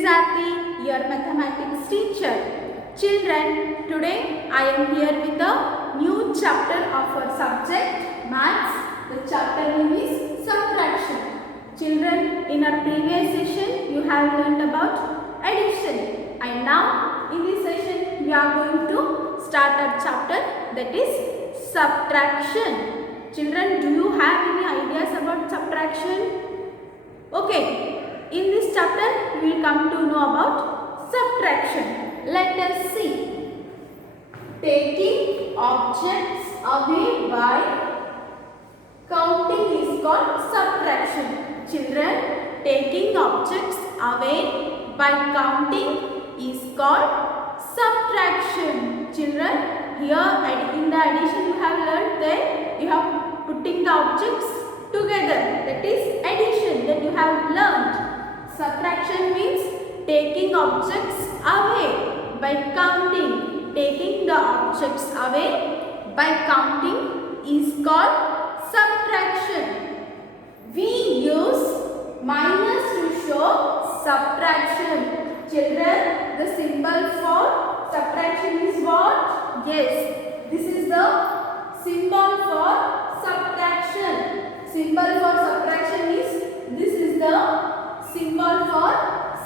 is Aarti, your mathematics teacher. Children, today I am here with a new chapter of our subject, maths. The chapter name is subtraction. Children, in our previous session, you have learned about addition. And now, in this session, we are going to start our chapter, that is subtraction. Children, do you have any ideas about subtraction? Okay, in this chapter, we will come to know about subtraction. Let us see. Taking objects away by counting is called subtraction. Children, taking objects away by counting is called subtraction. Children, here in the addition you have learned that you have putting the objects together. That is addition that you have learned. Subtraction means taking objects away by counting. Taking the objects away by counting is called subtraction. We use minus to show subtraction. Children, the symbol for subtraction is what? Yes, this is the symbol for subtraction. Symbol for subtraction is, this is the symbol for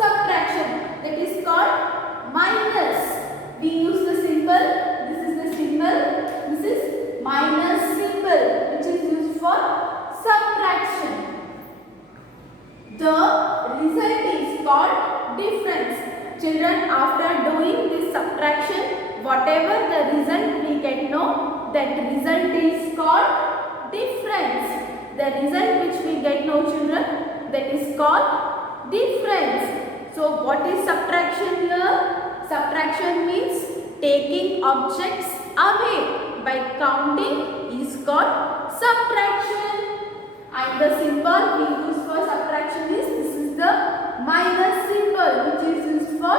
subtraction, that is called minus. We use the symbol, this is the symbol, this is minus symbol which is used for subtraction. The result is called difference. Children, after doing this subtraction, whatever the result we can know, that result is called difference. The result which we get now, children, that is called difference. So what is subtraction here? Subtraction means taking objects away by counting is called subtraction. And the symbol we use for subtraction is, this is the minus symbol which is used for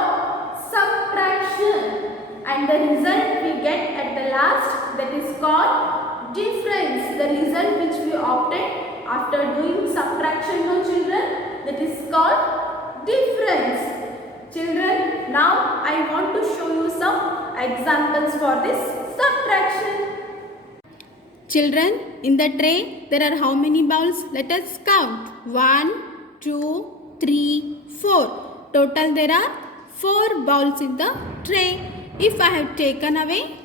subtraction. And the result we get at the last, that is called difference. The result which we obtained after doing subtraction, no children, that is called difference. Children, now I want to show you some examples for this subtraction. Children, in the tray there are how many balls? Let us count. 1, 2, 3, 4. Total there are 4 balls in the tray. If I have taken away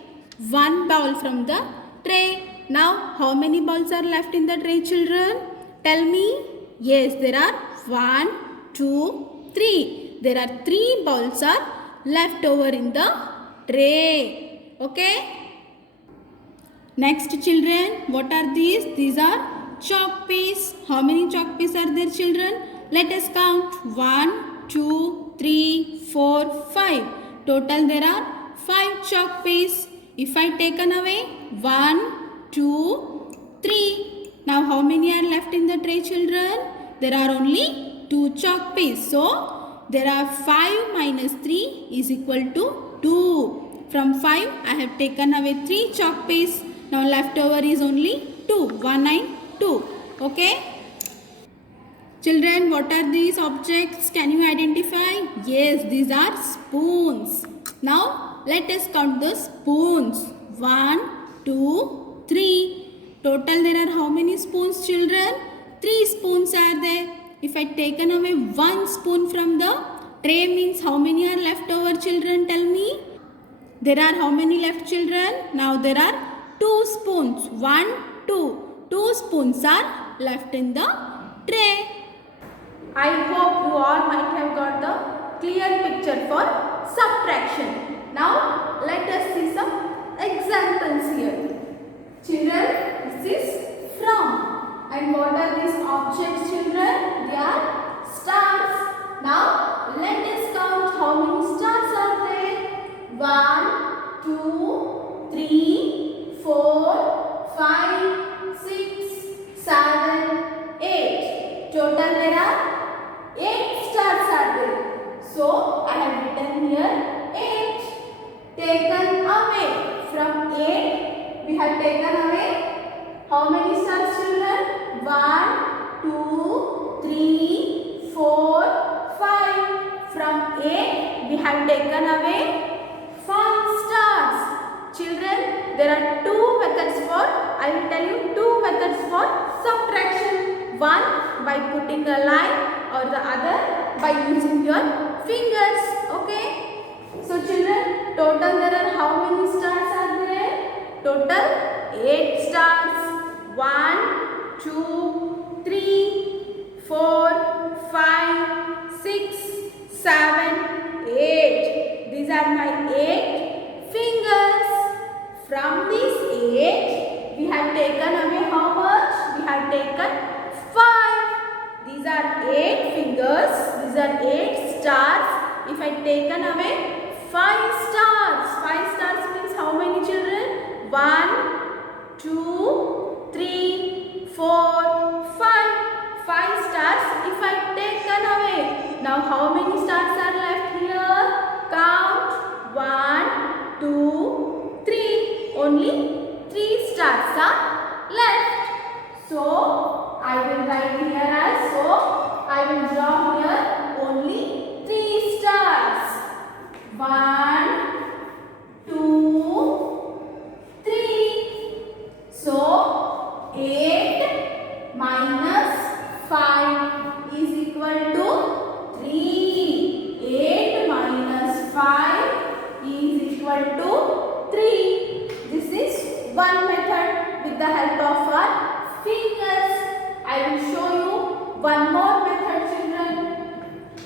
1 ball from the tray, now how many balls are left in the tray, children? Tell me. Yes, there are 1, 2, 3. There are 3 balls are left over in the tray. Okay. Next, children, what are these? These are chalk piece. How many chalk pieces are there, children? Let us count. 1, 2, 3, 4, 5. Total there are 5 chalk pieces. If I taken away 1, 2, 3. Now how many are left in the tray, children? There are only 2 chalk pieces. So there are 5 minus 3 is equal to 2. From 5 I have taken away 3 chalk pieces. Now left over is only 2. 1 and 2. Okay. Children, what are these objects? Can you identify? Yes, these are spoons. Now let us count the spoons. 1, 2, 3. Total there are how many spoons, children? 3 spoons are there. If I taken away 1 spoon from the tray, means how many are left over, children? Tell me. There are how many left, children? Now there are 2 spoons. 1, 2. 2 spoons are left in the tray. I hope you all might have got the clear picture for subtraction. Now let us see some examples here. Children, this is from. And what are these objects, children? They are stars. Now let us count how many stars are there. 1, 2, 3, 4, 5, 6, 7, 8. Total there are 8 stars are there. So I have written here 8. Taken away from 8, we have taken away how many stars, children? 1, 2, 3, 4, 5. From taken away 5 stars. Children, there are two methods for, I will tell you two methods for subtraction. One by putting a line or the other by using your fingers. Okay. So children, total there are how many stars are there? Total 8 stars. 1, 2, 3, 4, 5, 6, 7, 8. These are my 8 fingers. From these 8, we have taken away how much? We have taken 5. These are 8 fingers. These are 8 stars. If I taken away 5 stars. 5 stars means how many children? 1, 2, 3, 4, 5. 5 stars if I taken away. Now how many stars are left here? Count. 1, 2, 3. Only 3 stars are left. So I will write here as, so I will draw here only 3 stars. 1, 2, 3. So 8 minus 5 is equal to 3. 8 minus 5 is equal to 3. This is one method with the help of our fingers. I will show you one more method, children.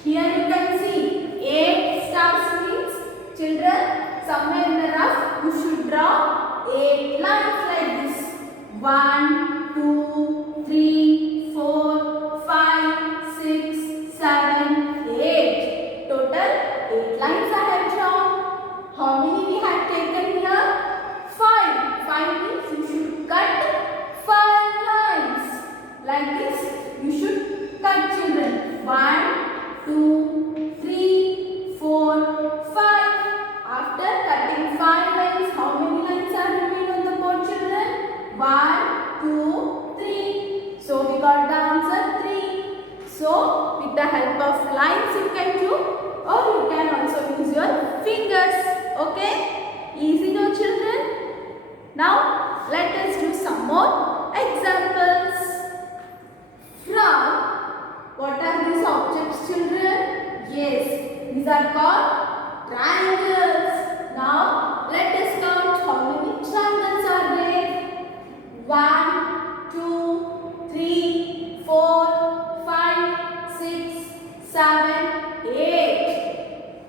Here you can see 8 stars means, children, somewhere in the rough you should draw 8 lines like this. 1, 2, 3, 4, 5, 6, 7, 8. Total 8 lines I have drawn. How many we have taken here? 5. 5 means you should cut 5 lines. Like this you should cut, children. 1, 2, 3, 4, 5. After cutting 5 lines, how many lines are remaining on the board, children? 1, 2, 3. So we got the answer 3. So with the help of lines you can do, or you can also use your fingers. Okay? Easy no, children? Now let us do some more examples. From what are these objects, children? Yes, these are called triangles. Now let us count how many triangles are there. 1, 2, 3, 4, 5, 6, 7, 8.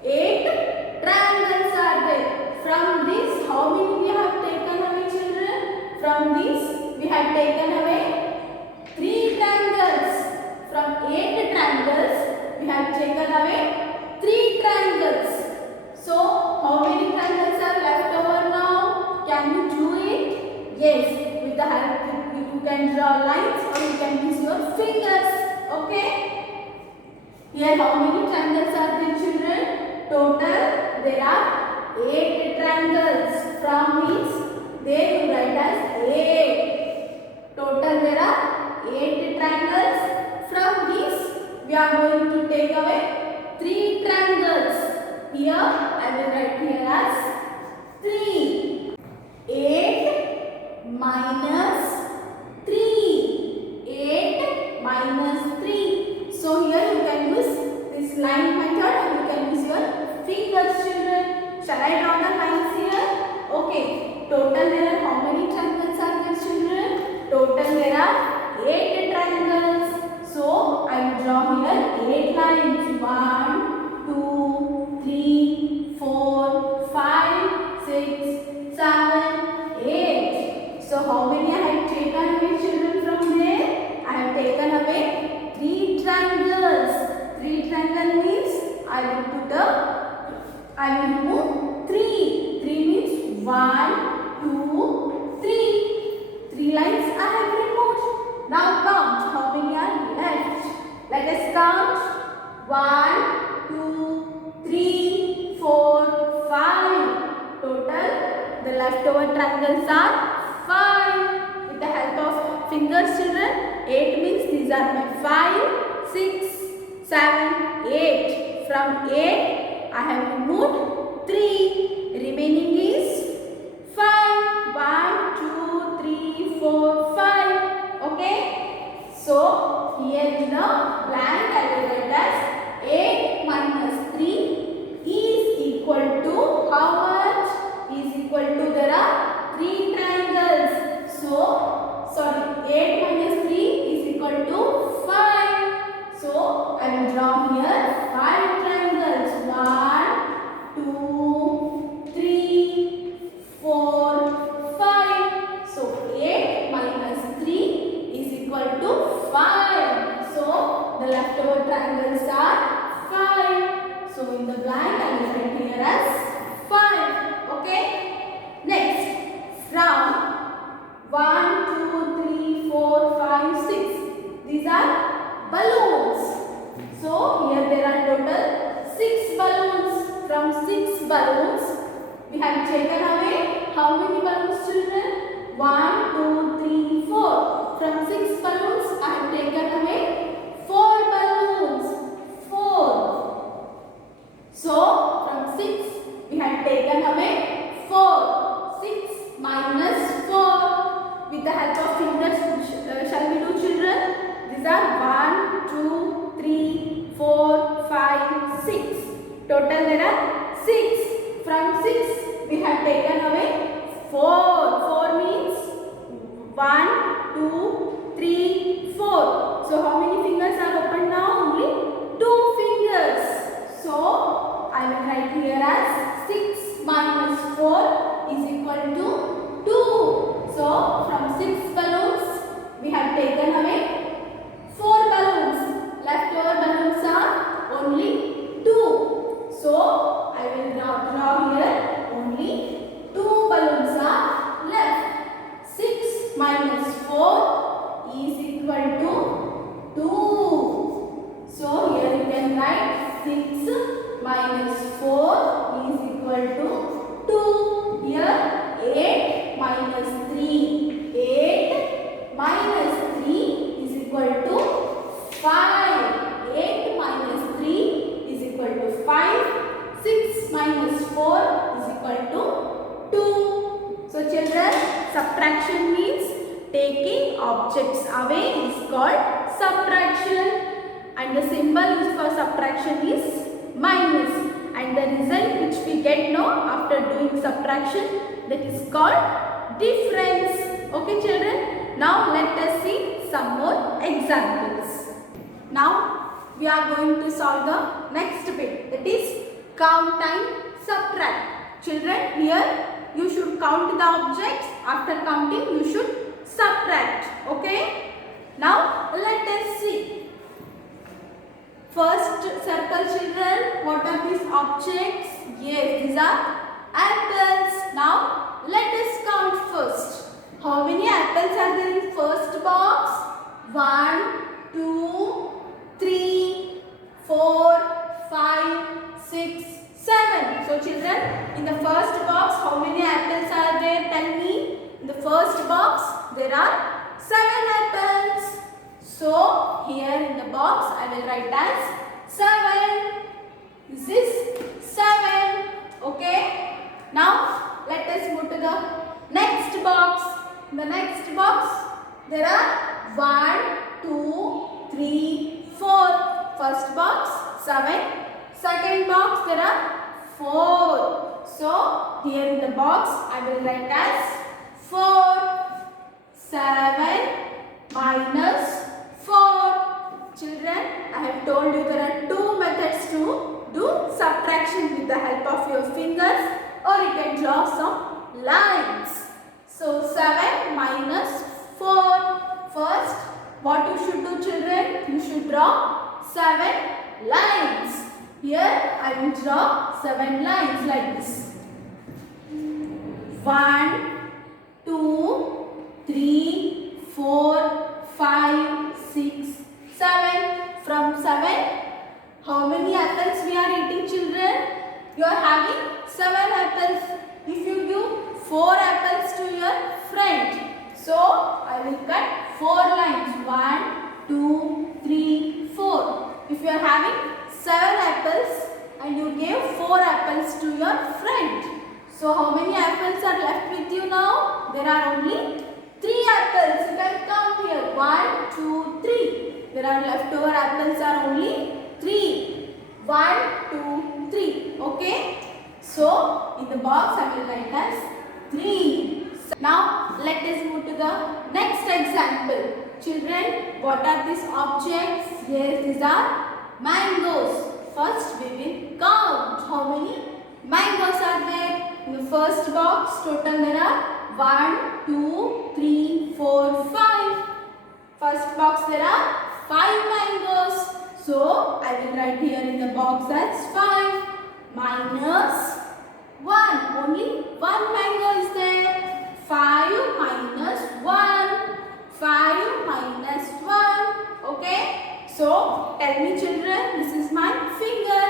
8 triangles are there. From this, how many we have taken away, children? From this, we have taken away 3 triangles. From 8 triangles, we have taken away 3 triangles. So, how many triangles are left over now? Can you do it? Yes, with the help, you can draw lines or you can use your fingers. Okay? Here, how many triangles are there, children? Total, there are 8 triangles. From means there you write as 8. Total there are 8 triangles. From these we are going to take away 3 triangles. Here I will write here as 3. 8 minus 3. 8 minus 3. So here you can use this line method or you can use your fingers, children. Shall I draw the lines here? Okay. Total there are how many triangles are there, children? Total there are 8 triangles. So I will draw here 8 lines. 1, 2, 3, 4, 5, 6, 7, 8. So how many I have taken away, children, from there? I have taken away 3 triangles. 3 triangle means I will remove 3. 3 means 1, 2, 3. 3 lines I have removed. Now count how many are left. Let us count. 1, 2, 3, 4, 5. Total the leftover triangles are 5. With the help of fingers, children, 8 means these are my 5, 6, 7, 8. From 8 I have removed 3. Remaining is 5. 1, 2, 3, 4, 5. Okay. So here in the blank I will write as 8 minus 3 is equal to how much? Is equal to, there are 3 triangles. So, sorry, 8 minus 3 is equal to 5. So, I will draw here 5 triangles. 1, 2, 3, 4, 5. So, 8 minus 3 is equal to 5. So, the leftover triangles are 5. So, in the blank, I will write here as 5. Okay. Next, from 1, 2, 3, 4, 5, 6. These are balloons. So, here there are total 6 balloons. From 6 balloons, we have taken away how many balloons, children? 1, 2, 3, 4. From 6 balloons, I have taken away 4 balloons. 4. So, from 6, we have taken away 4. 6 minus 4. With the help of fingers, shall we do, children? These are 1, 2, 3, 4, 5, 6. Total there are 6. From 6, we have taken away 4. 4 means 1, 2, 3, 4. So, how many fingers are open now? Only 2 fingers. So, I will write here as 6 minus 4 is equal to 2. So, from 6 balloons, we have taken away 4 balloons. Leftover balloons are only 2. So, I will draw here only 2 balloons are left. 6 minus 4 is equal to 2. So, here you can write 6 minus 4 is equal to 2. Here 8 minus 3. 8 minus 3 is equal to 5. 8 minus 3 is equal to 5. 6 minus 4 is equal to 2. So, children, subtraction means taking objects away is called subtraction. And the symbol used for subtraction is minus. And the result which we get now after doing subtraction, that is called difference. Okay, children. Now let us see some more examples. Now we are going to solve the next bit, that is count and subtract. Children, here you should count the objects. After counting, you should subtract. Okay. Now let us see. First circle, children. What are these objects? Yes, these are apples. Now let us count first. How many apples are there in first box? 1, 2, 3, 4, 5, 6, 7. So, children, in the first box, how many apples are there? Tell me. In the first box, there are 7 apples. So, here in the box, I will write as 7. This is 7. Okay. Now, let us move to the next box. In the next box, there are 1, 2, 3, 4. First box, 7. Second box, there are 4. So, here in the box, I will write as 4. 7 minus 4. Children, I have told you there are 2 methods to do subtraction with the help of your fingers, or you can draw some lines. So, 7 minus 4. First, what you should do, children? You should draw 7 lines. Here, I will draw 7 lines like this. 1, 2, 3, 4, 5, 6, 7. From 7, how many apples we are eating, children? You are having 7 apples. If you give 4 apples to your friend, so I will cut 4 lines. 1, 2, 3, 4. If you are having 7 apples, I and you gave 4 apples to your friend. So how many apples are left with you now? There are only 3 apples. You can count here. 1, 2, 3. There are leftover apples are only 3. 1, 2, 3. Okay. So in the box I will write as 3. Now let us move to the next example. Children, what are these objects? Yes, these are mangoes. First we will count how many mangoes are there. In the first box total there are 1, 2, 3, 4, 5. First box there are 5 mangoes. So I will write here in the box as 5 minus 1. Only 1 mango is there. 5 minus 1. 5 minus 1. Okay. So tell me children, this is my finger.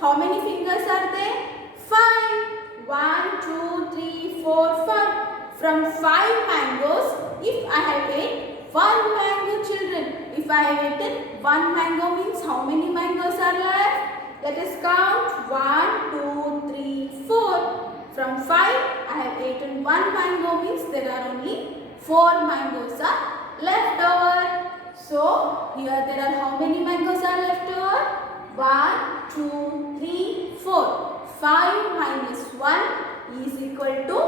How many fingers are there? 5. 1, 2, 3, 4, 5. From 5 mangoes, if I have ate 1 mango children. If I have eaten 1 mango means how many mangoes are left? Let us count. 1, 2, 3, 4. From 5 I have eaten 1 mango means there are only 4 mangoes are left over. So here there are how many mangoes are left over? 1, 2, 3, 4. 5 minus 1 is equal to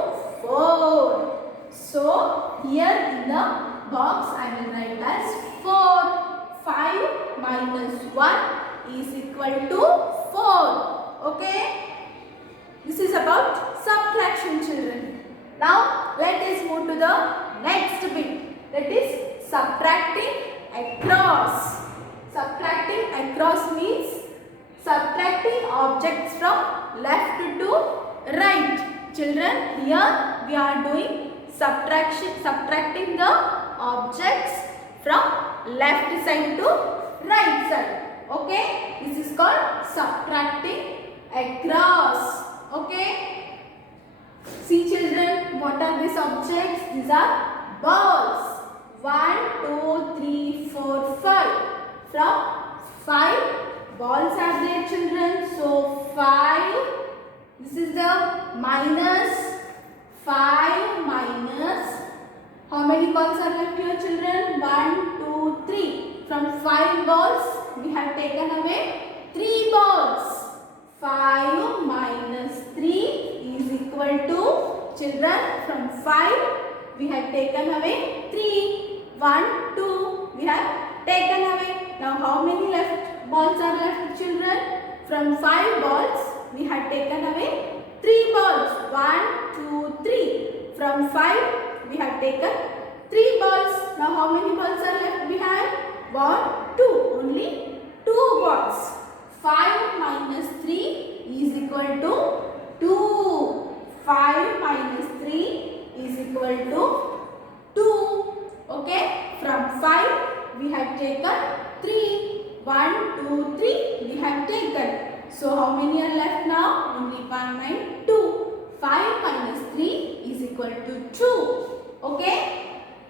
4. So here in the box I will write as 4. 5 minus 1 is equal to 4. Okay. This is about subtraction children. Now let us move to the next bit. That is subtracting across. Subtracting across means subtracting objects from left to right. Children, here we are doing subtracting the objects from left side to right side. Okay, this is called subtracting across. Okay, see children, what are these objects? These are balls. 1, 2, 3, 4, 5. From 5 balls are there children. So 5. This is the minus 5 minus. How many balls are left here children? 1, 2, 3. From 5 balls we have taken away 3 balls. 5 minus 3 is equal to, children, from 5 we have taken away 3. 1, 2 we have taken away. Now how many balls are left children? From 5 balls we have taken away 3 balls. 1, 2, 3. From 5 we have taken 3 balls. Now how many balls are left behind? 1, 2. Only 2 balls. 5 minus 3 is equal to 2. 5 minus 3 is equal to 2. Okay. From 5 we have taken 3. 1, 2, 3 we have taken. So how many are left now? Only 1 and 2. 5 minus 3 is equal to 2. Okay.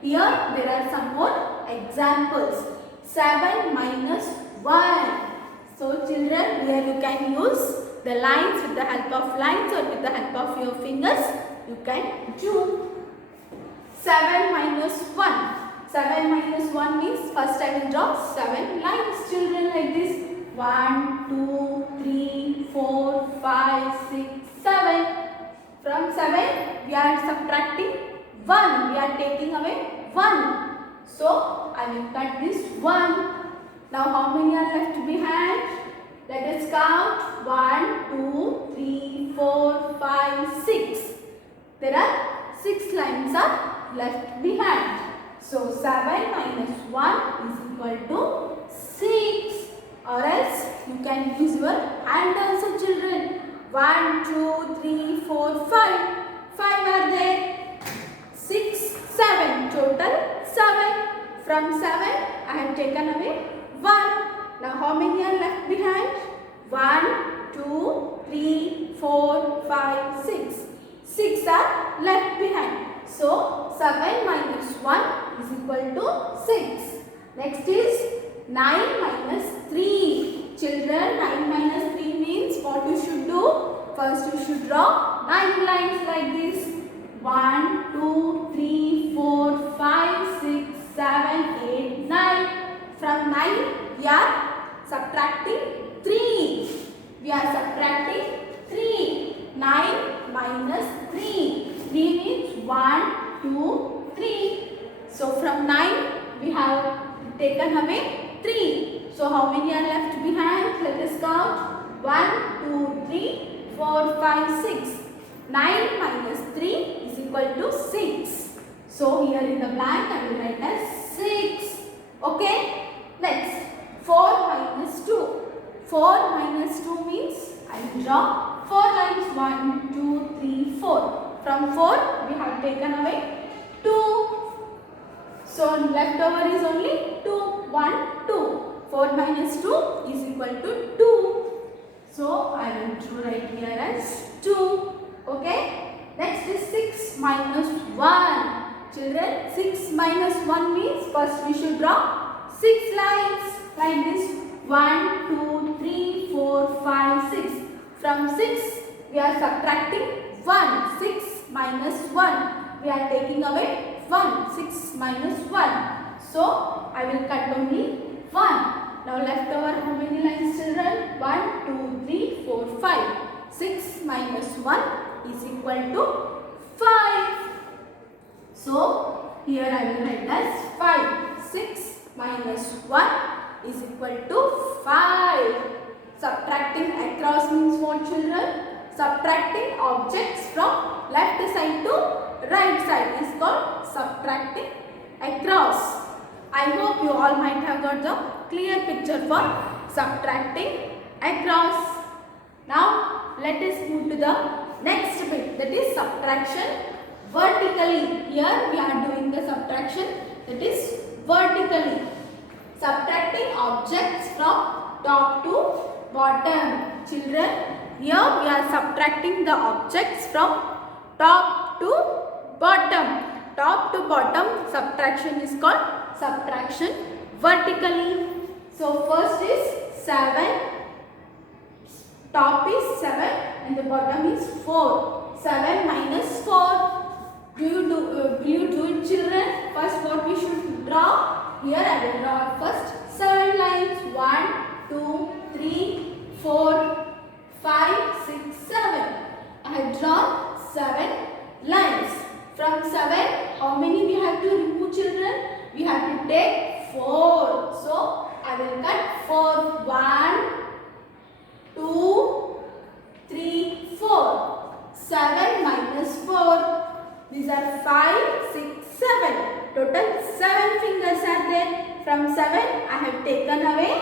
Here there are some more examples. 7 minus 1. So children, here you can use the lines with the help of lines or with the help of your fingers. You can do 7 minus 1. 7 minus 1 means first I will draw 7 lines children like this. 1, 2, 3, 4, 5, 6, 7. From 7 we are subtracting 1. We are taking away 1. So I will cut this 1. Now how many are left behind? Let us count. 1, 2, 3, 4, 5, 6. There are 6 lines are left behind. So 7 minus 1 is equal to 6. Or else you can use your hand also children. 1, 2, 3, 4, 5. 5 are there. 6, 7. Total 7. From 7 I have taken away 1. Now how many are left behind? 1, 2, 3, 4, 5, 6. 6 are left behind. So 7 minus 1 is equal to 6. Next is 9 minus 3. Children, 9 minus 3 means what you should do? First you should draw 9 lines like this. 1, 2, 3, 4, 5, 6, 7, 8, 9. From 9 we are subtracting 3. We are subtracting 3. 9 minus 3. 3 means 1, 2, 3. So from 9 we have taken away 3. So how many are left behind? Let us count. 1, 2, 3, 4, 5, 6. 9 minus 3 is equal to 6. So here in the blank I will write as 6. Okay. Next 4 minus 2. 4 minus 2 means I will draw 4 lines. 1, 2, 3, 4. From 4 we have taken away 2. So left over is only 2. 1, 2. 4 minus 2 is equal to 2. So I will write here as 2. Okay. Next is 6 minus 1. Children, 6 minus 1 means first we should draw 6 lines like this. 1, 2, 3, 4, 5, 6. From 6 we are subtracting 1. 6 minus 1. We are taking away 1. 6 minus 1. So I will cut only 1. Now left over how many lines, children? 1, 2, 3, 4, 5. 6 minus 1 is equal to 5. So here I will write as 5. 6 minus 1 is equal to 5. Subtracting across means what, children? Subtracting objects from left side to right side is called subtracting across. I hope you all might have got the clear picture for subtracting across. Now let us move to the next bit, that is subtraction vertically. Here we are doing the subtraction that is vertically. Subtracting objects from top to bottom. Children, here we are subtracting the objects from top to bottom. Top to bottom subtraction is called subtraction vertically. So first is 7. Top is 7 and the bottom is 4. 7 minus 4. Will you do it, children? First what we should draw? Here I will draw first 7 lines. 1, 2, 3, 4, 5, 6, 7. I have drawn 7 lines. From 7, how many we have to remove, children? We have to take 4. So I will cut 4. 1, 2, 3, 4. 7 minus 4. These are 5, 6, 7. Total 7 fingers are there. From 7, I have taken away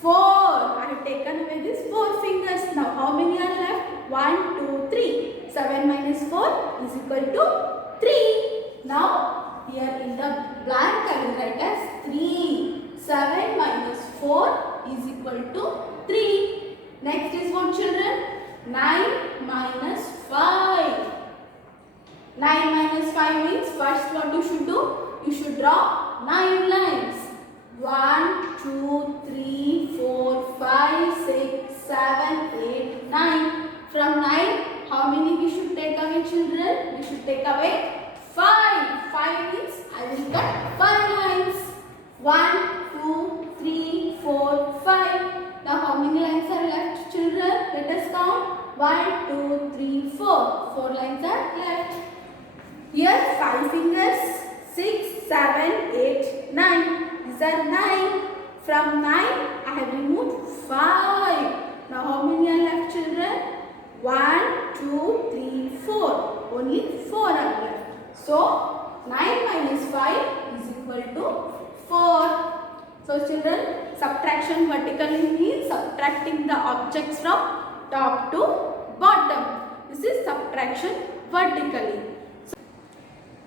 4. I have taken away these 4 fingers. Now how many are left? 1, 2, 3. 7 minus 4 is equal to 3. Now here in the blank I will write as 3. 7 minus 4 is equal to 3. Next is what, children? 9 minus 5. 9 minus 5 means first what you should do? You should draw 9 lines. 1, 2, 3, 4, 5, 6, 7, 8, 9. From 9, how many we should take away, children? We should take away 5. 5 means I will cut 5 lines. 1, 2, 3, 4, 5. Now how many lines are left, children? Let us count. 1, 2, 3, 4. 4 lines are left. Here 5 fingers. 6, 7, 8, 9. These are 9. From 9 I have removed 5. Now how many are left, children? 1, 2, 3, 4. Only 4 are left. So 9 minus 5 is equal to 4. So children, subtraction vertically means subtracting the objects from top to bottom. This is subtraction vertically.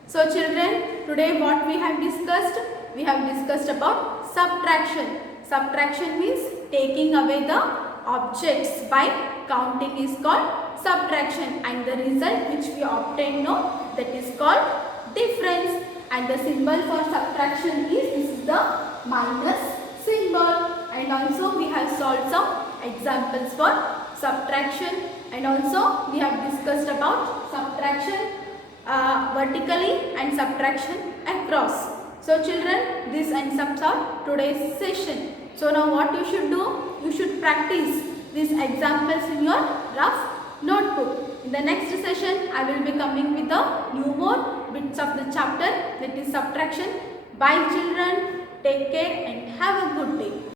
So children, today what we have discussed? We have discussed about subtraction. Subtraction means taking away the objects by counting is called subtraction, and the result which we obtain now, that is called difference, and the symbol for subtraction is, this is the minus symbol. And also we have solved some examples for subtraction, and also we have discussed about subtraction vertically and subtraction across. So children, this ends up our today's session. So now what you should do? You should practice these examples in your rough notebook. In the next session, I will be coming with the new more bits of the chapter, that is subtraction. Bye children, take care and have a good day.